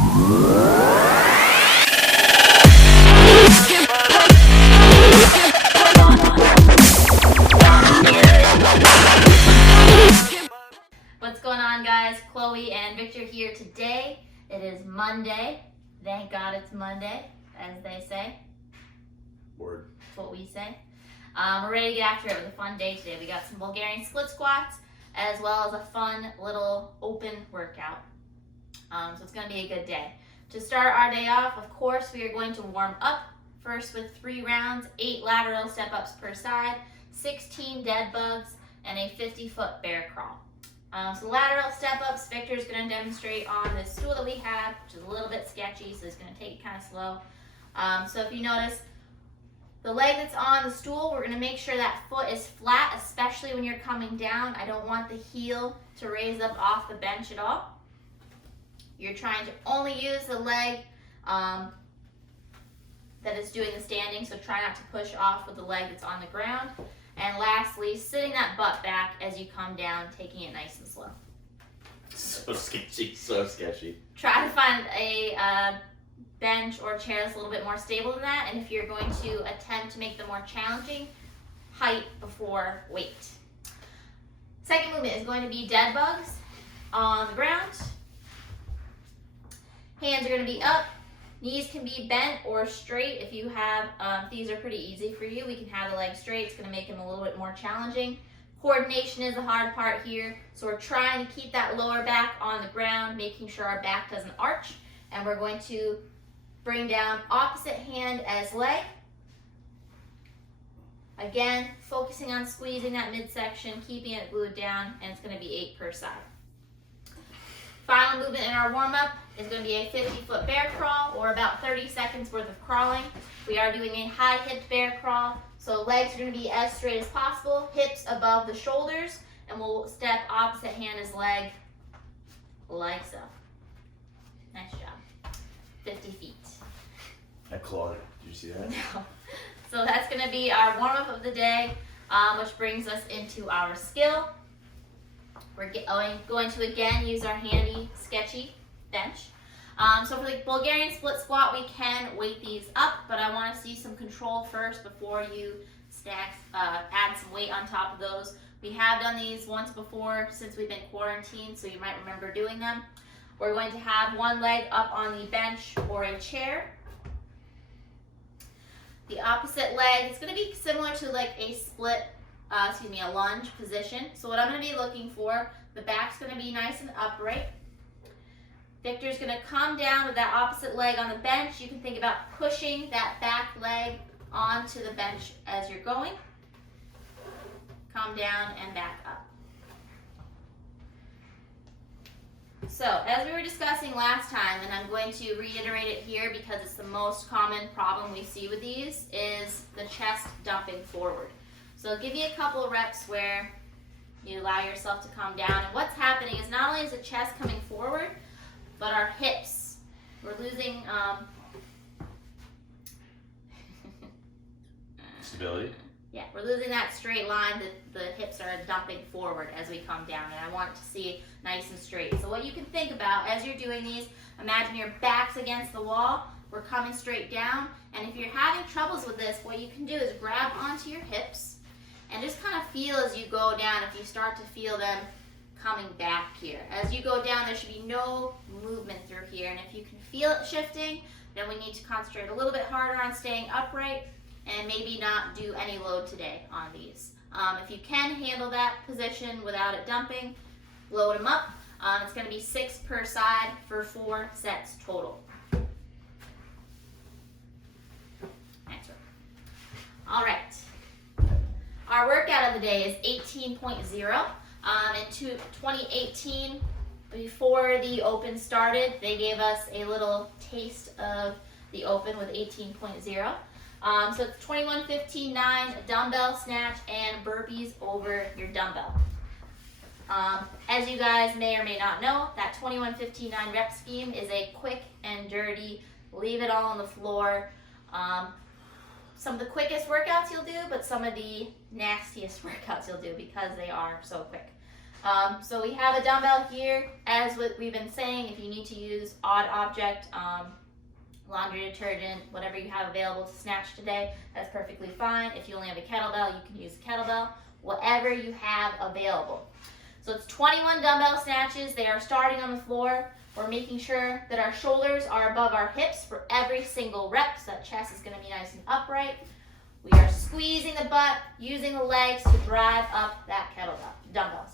What's going on, guys? Chloe and Victor here today. It is Monday. Thank God it's Monday, as they say. Word. That's what we say. We're ready to get after it with a fun day today. We got some Bulgarian split squats as well as a fun little open workout. So it's going to be a good day. To start our day off, of course, we are going to warm up first with 3 rounds, 8 lateral step-ups per side, 16 dead bugs, and a 50-foot bear crawl. So lateral step-ups, Victor is going to demonstrate on this stool that we have, which is a little bit sketchy, so it's going to take it kind of slow. So if you notice, the leg that's on the stool, we're going to make sure that foot is flat, especially when you're coming down. I don't want the heel to raise up off the bench at all. You're trying to only use the leg that is doing the standing, so try not to push off with the leg that's on the ground. And lastly, sitting that butt back as you come down, taking it nice and slow. So sketchy, so sketchy. Try to find a bench or chair that's a little bit more stable than that, and if you're going to attempt to make them more challenging, height before weight. Second movement is going to be dead bugs on the ground. Hands are going to be up. Knees can be bent or straight if you have, these are pretty easy for you. We can have the legs straight. It's going to make them a little bit more challenging. Coordination is the hard part here. So we're trying to keep that lower back on the ground, making sure our back doesn't arch. And we're going to bring down opposite hand as leg. Again, focusing on squeezing that midsection, keeping it glued down, and it's going to be 8 per side. Final movement in our warm-up is going to be a 50-foot bear crawl, or about 30 seconds worth of crawling. We are doing a high-hipped bear crawl, so legs are going to be as straight as possible, hips above the shoulders, and we'll step opposite hand as leg, like so. Nice job. 50 feet. I clawed it. Did you see that? No. So that's going to be our warm-up of the day, which brings us into our skill. We're going to again use our handy, sketchy bench. So for the Bulgarian split squat, we can weight these up, but I want to see some control first before you add some weight on top of those. We have done these once before since we've been quarantined, so you might remember doing them. We're going to have one leg up on the bench or a chair. The opposite leg is going to be similar to like a a lunge position. So what I'm going to be looking for, the back's going to be nice and upright. Victor's going to come down with that opposite leg on the bench. You can think about pushing that back leg onto the bench as you're going. Come down and back up. So, as we were discussing last time, and I'm going to reiterate it here because it's the most common problem we see with these, is the chest dumping forward. So I'll give you a couple of reps where you allow yourself to come down. And what's happening is not only is the chest coming forward, but our hips. We're losing stability. Yeah, we're losing that straight line. The hips are dumping forward as we come down, and I want it to see nice and straight. So what you can think about as you're doing these, imagine your back's against the wall. We're coming straight down, and if you're having troubles with this, what you can do is grab onto your hips and just kind of feel as you go down, if you start to feel them coming back here. As you go down, there should be no movement through here, and if you can feel it shifting, then we need to concentrate a little bit harder on staying upright and maybe not do any load today on these. If you can handle that position without it dumping, load them up. It's going to be 6 per side for 4 sets total. Excellent. All right. Our workout of the day is 18.0. In 2018, before the Open started, they gave us a little taste of the Open with 18.0. So it's 21, 15, 9, dumbbell snatch, and burpees over your dumbbell. As you guys may or may not know, that 21, 15, 9 rep scheme is a quick and dirty, leave it all on the floor. Some of the quickest workouts you'll do, but some of the nastiest workouts you'll do because they are so quick. So we have a dumbbell here. As what we've been saying, if you need to use odd object, laundry detergent, whatever you have available to snatch today, that's perfectly fine. If you only have a kettlebell, you can use a kettlebell. Whatever you have available. So it's 21 dumbbell snatches. They are starting on the floor. We're making sure that our shoulders are above our hips for every single rep, so that chest is going to be nice and upright. We are squeezing the butt, using the legs to drive up that dumbbell.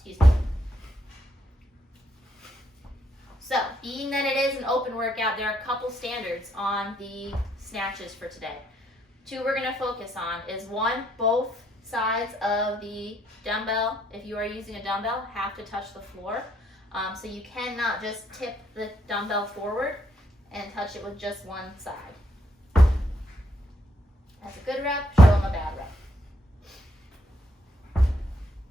So, being that it is an open workout, there are a couple standards on the snatches for today. Two we're going to focus on is one, both sides of the dumbbell, if you are using a dumbbell, have to touch the floor. So you cannot just tip the dumbbell forward and touch it with just one side. That's a good rep, show them a bad rep.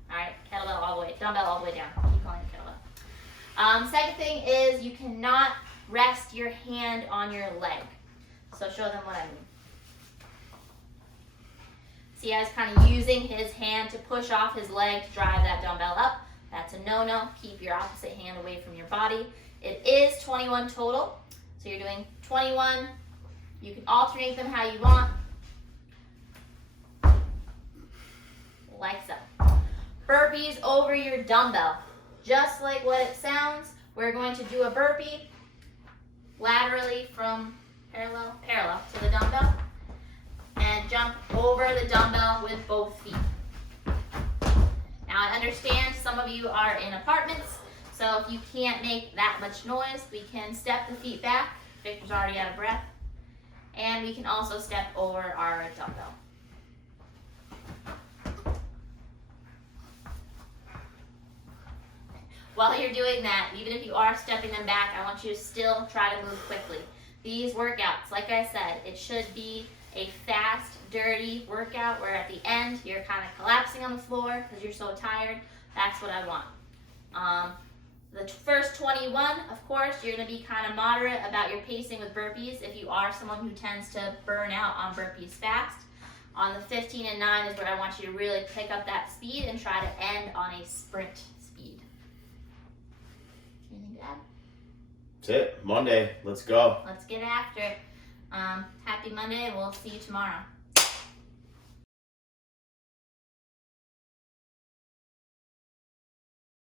Alright, kettlebell all the way, dumbbell all the way down. Keep calling it kettlebell. Second thing is you cannot rest your hand on your leg. So show them what I mean. See, I was kind of using his hand to push off his leg to drive that dumbbell up. That's a no-no. Keep your opposite hand away from your body. It is 21 total. So you're doing 21. You can alternate them how you want. Like so. Burpees over your dumbbell. Just like what it sounds, we're going to do a burpee laterally from parallel to the dumbbell and jump over the dumbbell with both feet. Now I understand some of you are in apartments, so if you can't make that much noise, we can step the feet back. Victor's already out of breath. And we can also step over our dumbbell. While you're doing that, even if you are stepping them back, I want you to still try to move quickly. These workouts, like I said, it should be a fast, dirty workout where at the end you're kind of collapsing on the floor because you're so tired. That's what I want. The first 21, of course, you're going to be kind of moderate about your pacing with burpees if you are someone who tends to burn out on burpees fast. On the 15 and 9 is where I want you to really pick up that speed and try to end on a sprint speed. Anything to add? That's it. Monday. Let's go. Let's get after it. Happy Monday. We'll see you tomorrow.